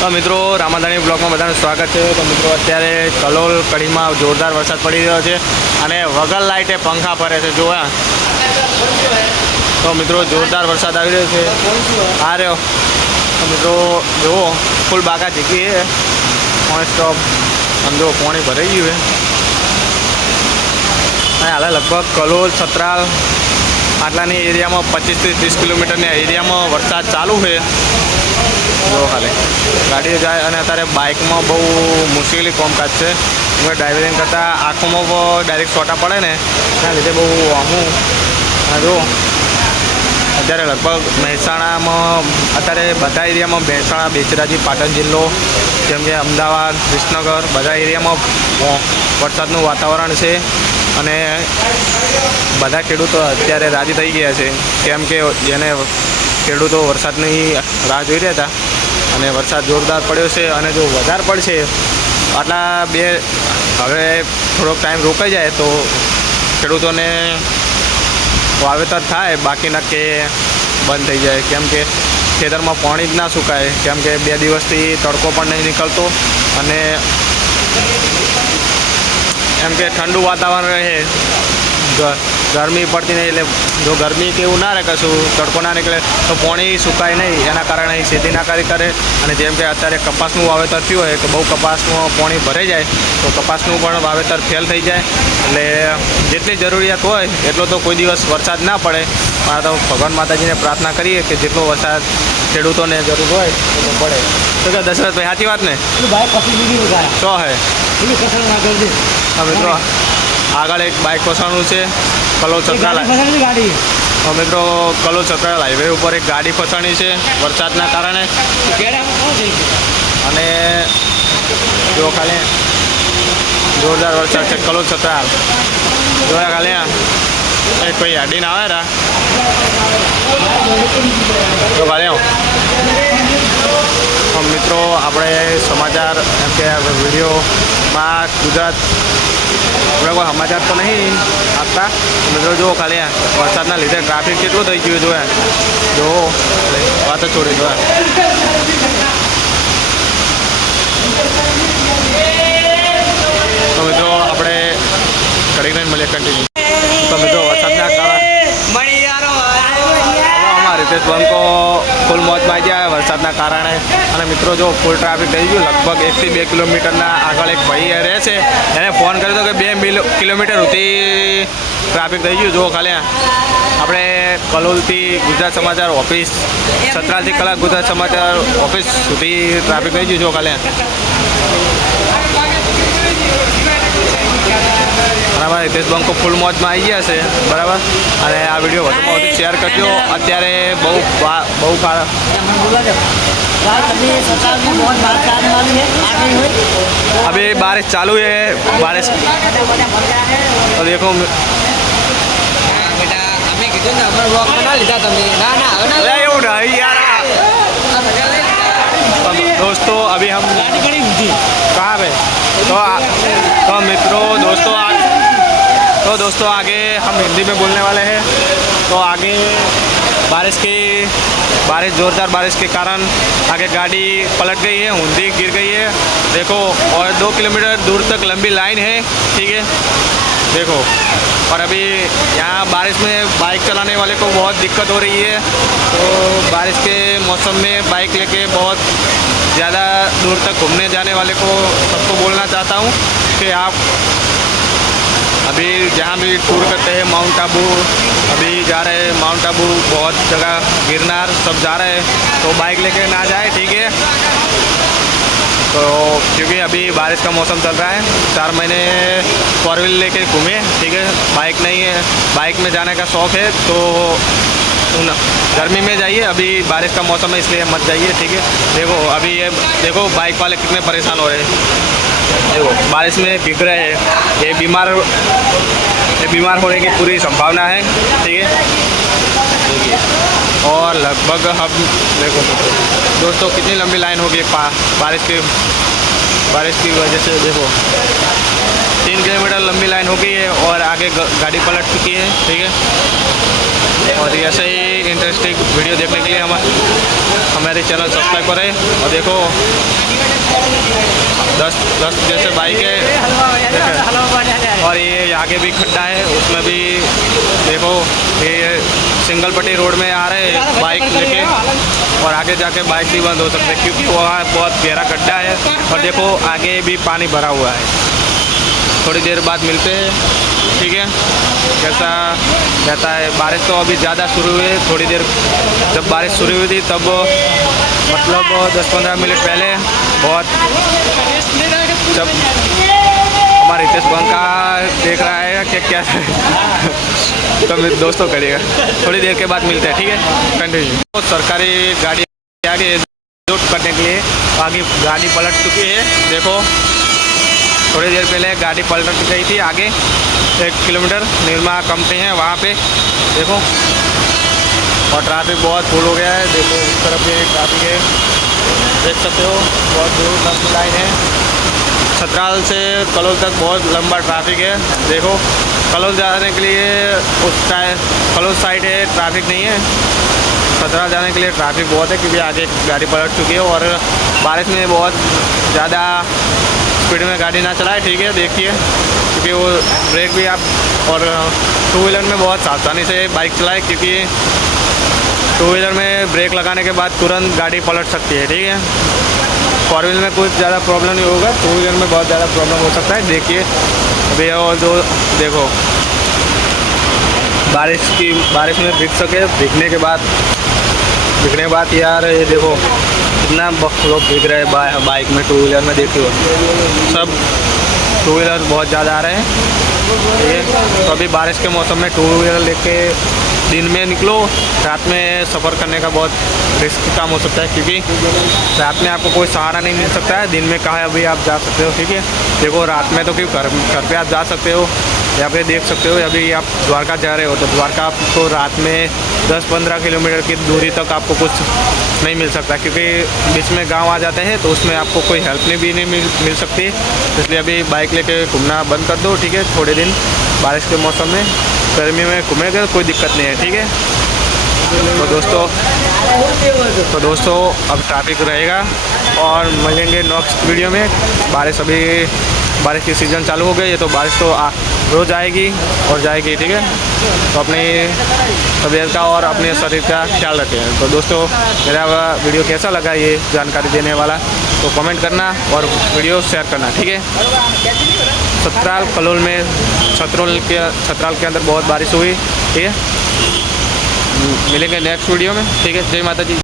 તો મિત્રો રામાધાણી બ્લોગમાં બધાનું સ્વાગત છે। તો મિત્રો અત્યારે કલોલ કડીમાં જોરદાર વરસાદ પડી રહ્યો છે અને વગર લાઇટે પંખા ફરે છે। જોવા તો મિત્રો જોરદાર વરસાદ આવી રહ્યો છે। આ રહ્યો તો મિત્રો જુઓ ફૂલ બાગા જીકી છે નોન સ્ટોપ। સમજો પાણી ભરાઈ ગયું છે હાલ લગભગ કલોલ છત્રાલ આટલાની એરિયામાં 25 થી 30 કિલોમીટરના એરિયામાં વરસાદ ચાલુ છે। જો ખાલી ગાડીઓ જાય અને અત્યારે બાઇકમાં બહુ મુશ્કેલી કામકાજ છે। અમે ડ્રાઇવિંગ કરતાં આંખોમાં ડાયરેક્ટ છોટા પડે ને એના લીધે બહુ આમું જો અત્યારે લગભગ મહેસાણામાં અત્યારે બધા એરિયામાં મહેસાણા બેચરાજી પાટણ જિલ્લો જેમ કે અમદાવાદ વિસનગર બધા એરિયામાં વરસાદનું વાતાવરણ છે અને બધા ખેડૂતો અત્યારે રાજી થઈ ગયા છે કેમ કે જેને ખેડૂતો વરસાદની રાહ જોઈ રહ્યા હતા અને વરસાદ જોરદાર પડ્યો છે અને જો વધારે પડશે આટલા હવે થોડોક ટાઈમ રોકાઈ જાય તો ખેડૂતોને વાવેતર થાય બાકીના કે બંધ થઈ જાય કેમ કે ખેતરમાં પાણી જ ના સુકાય કેમ કે 2 દિવસથી તડકો પણ નહીં નીકળતો અને એમ કે ઠંડુ વાતાવરણ રહે ગરમી પડતી નહીં એટલે જો ગરમી કે એવું ના રહે કશું તડકો ના નીકળે તો પાણી સુકાય નહીં એના કારણે ખેતી ના કરે અને જેમ કે અત્યારે કપાસનું વાવેતર થયું હોય તો બહુ કપાસમાં પાણી ભરાઈ જાય તો કપાસનું પણ વાવેતર ફેલ થઈ જાય એટલે જેટલી જરૂરિયાત હોય એટલો તો કોઈ દિવસ વરસાદ ના પડે પણ તો ભગવાન માતાજીને પ્રાર્થના કરીએ કે જેટલો વરસાદ ખેડૂતોને જરૂર હોય એટલો પડે તો કે દશરથભાઈ સાચી વાત ને શું હે મિત્રો આગળ એક બાઇક ફસાણું છે કલોલ છત્રાલ મિત્રો કલોલ છત્રાલ હાઈવે ઉપર એક ગાડી ફસાણી છે વરસાદના કારણે અને જો ખાલી જોરદાર વરસાદ છે કલોલ છત્રાલ જોયા ખાલી કોઈ અડીને આવે રા તો ખાલી મિત્રો આપણે સમાચાર એમ કે વિડીયોમાં ગુજરાત આપણે કોઈ સમાચાર તો નહીં આપતા મિત્રો જુઓ ખાલી વરસાદના લીધે ટ્રાફિક કેટલું થઈ ગયું જોયા જો વાત જ છોડી જોયા તો મિત્રો આપણે ઘડી નહીં મળીએ કન્ટિન્યુ તો મિત્રો વરસાદના કારણે રીતેશ બંકો ફૂલ મોજમાં ગયા વરસાદના કારણે અને મિત્રો જો ફૂલ ટ્રાફિક થઈ ગયું લગભગ 1 થી 2 કિલોમીટરના આગળ એક ભાઈ રહે છે એને ફોન કર્યો હતો કે 2 કિલોમીટર સુધી ટ્રાફિક થઈ ગયું જો ખાલી આપણે કલોલથી ગુજરાત સમાચાર ઓફિસ છત્રાલથી કલાક ગુજરાત સમાચાર ઓફિસ સુધી ટ્રાફિક થઈ ગયું જો ખાલી બરાબર રીતેશ બંકો ફૂલ મોજમાં આવી ગયા છે બરાબર અને આ વિડીયો વધુમાં વધુ શેર કરજો અત્યારે બહુ अभी बारिश चालू है बारिश तो देखो दोस्तों अभी हम कहाँ पे तो मित्रों दोस्तों आगे हम हिंदी में बोलने वाले हैं तो आगे बारिश जोरदार बारिश के कारण आगे गाड़ी पलट गई है हुंडी गिर गई है देखो और 2 किलोमीटर दूर तक लंबी लाइन है ठीक है देखो और अभी यहाँ बारिश में बाइक चलाने वाले को बहुत दिक्कत हो रही है तो बारिश के मौसम में बाइक लेके बहुत ज़्यादा दूर तक घूमने जाने वाले को सबको बोलना चाहता हूँ कि आप अभी जहाँ भी टूर करते हैं माउंट आबू अभी जा रहे हैं माउंट आबू बहुत जगह गिरनार सब जा रहे हैं तो बाइक लेके ना जाए ठीक है तो क्योंकि अभी बारिश का मौसम चल रहा है 4 महीने 4 व्हील लेके घूमे ठीक है बाइक नहीं है बाइक में जाने का शौक़ है तो गर्मी में जाइए अभी बारिश का मौसम है इसलिए मत जाइए ठीक है देखो अभी ये देखो बाइक वाले कितने परेशान हो रहे हैं देखो बारिश में भीग रहे हैं ये बीमार होने की पूरी संभावना है ठीक है देखिए और लगभग हम देखो दोस्तों कितनी लंबी लाइन होगी बारिश की वजह से देखो 3 किलोमीटर लंबी लाइन हो गई है और आगे गाड़ी पलट चुकी है ठीक है और ऐसे ही की इंटरेस्टिंग वीडियो देखने के लिए हमारे चैनल सब्सक्राइब करें। और देखो 10 जैसे बाइक है और ये आगे भी खड्डा है, उसमें भी देखो ये सिंगल पट्टी रोड में आ रहे हैं बाइक लेके और आगे जाके बाइक भी बंद हो सकते हैं क्योंकि वहाँ बहुत गहरा गड्ढा है। और देखो आगे भी पानी भरा हुआ है। थोड़ी देर बाद मिलते हैं, ठीक है। कैसा रहता है, बारिश तो अभी ज़्यादा शुरू हुई है। थोड़ी देर जब बारिश शुरू हुई थी तब मतलब 10-15 मिनट पहले बहुत जब हमारे रितेश पंखा देख रहा है कि क्या तो मेरे दोस्तों करिएगा। थोड़ी देर के बाद मिलते हैं, ठीक है। कंटिन्यू। तो सरकारी गाड़ी आगे लूट करने के लिए आगे गाड़ी पलट चुकी है। देखो थोड़ी देर पहले गाड़ी पलट गई थी आगे 1 किलोमीटर, निर्मा कंपनी है वहाँ पे देखो। और ट्रैफिक बहुत फुल हो गया है। देखो इस तरफ भी ट्रैफिक है, देख सकते हो बहुत दूर लंबी लाइन है। छतराल से कलोल तक बहुत लंबा ट्रैफिक है। देखो कलोल जाने के लिए उस कलोल साइड है, ट्रैफिक नहीं है। छतराल जाने के लिए ट्रैफिक बहुत है क्योंकि आगे गाड़ी पलट चुकी है और बारिश में बहुत ज़्यादा स्पीड में गाड़ी ना चलाए, ठीक है। देखिए क्योंकि वो ब्रेक भी आप और 2 व्हीलर में बहुत सावधानी से बाइक चलाए क्योंकि 2 व्हीलर में ब्रेक लगाने के बाद तुरंत गाड़ी पलट सकती है, ठीक है। 4 व्हीलर में कुछ ज़्यादा प्रॉब्लम नहीं होगा, 2 व्हीलर में बहुत ज़्यादा प्रॉब्लम हो सकता है। देखिए अभी और जो देखो बारिश में भीग सके, भीगने के बाद यार ये देखो कितना लोग भीग रहे हैं बाइक में, 2 व्हीलर में देखिए सब 2 व्हीलर बहुत ज़्यादा आ रहे हैं, ठीक है। तो अभी बारिश के मौसम में 2 व्हीलर लेके दिन में निकलो, रात में सफ़र करने का बहुत रिस्की काम हो सकता है क्योंकि रात में आपको कोई सहारा नहीं मिल सकता है। दिन में कहाँ अभी आप जा सकते हो, ठीक है। देखो रात में तो क्यों घर पे आप जा सकते हो, या फिर देख सकते हो अभी आप द्वारका जा रहे हो तो द्वारका आपको रात में 10-15 किलोमीटर की दूरी तक आपको कुछ नहीं मिल सकता क्योंकि बीच में गांव आ जाते हैं तो उसमें आपको कोई हेल्प नहीं मिल सकती। इसलिए अभी बाइक लेके घूमना बंद कर दो, ठीक है। थोड़े दिन बारिश के मौसम में गर्मी में घूमेंगे कोई दिक्कत नहीं है, ठीक है। तो दोस्तों अब ट्रैफिक रहेगा और मिलेंगे नेक्स्ट वीडियो में। बारिश की सीज़न चालू हो गई है तो बारिश तो रोज़ आएगी और जाएगी, ठीक है। तो अपनी तबीयत का और अपने शरीर का ख्याल रखें। तो दोस्तों मेरा वीडियो कैसा लगा ये जानकारी देने वाला तो कमेंट करना और वीडियो शेयर करना, ठीक है। छतराल कलोल में छतराल के अंदर बहुत बारिश हुई, ठीक है। मिलेंगे नेक्स्ट वीडियो में, ठीक है। जय माता जी।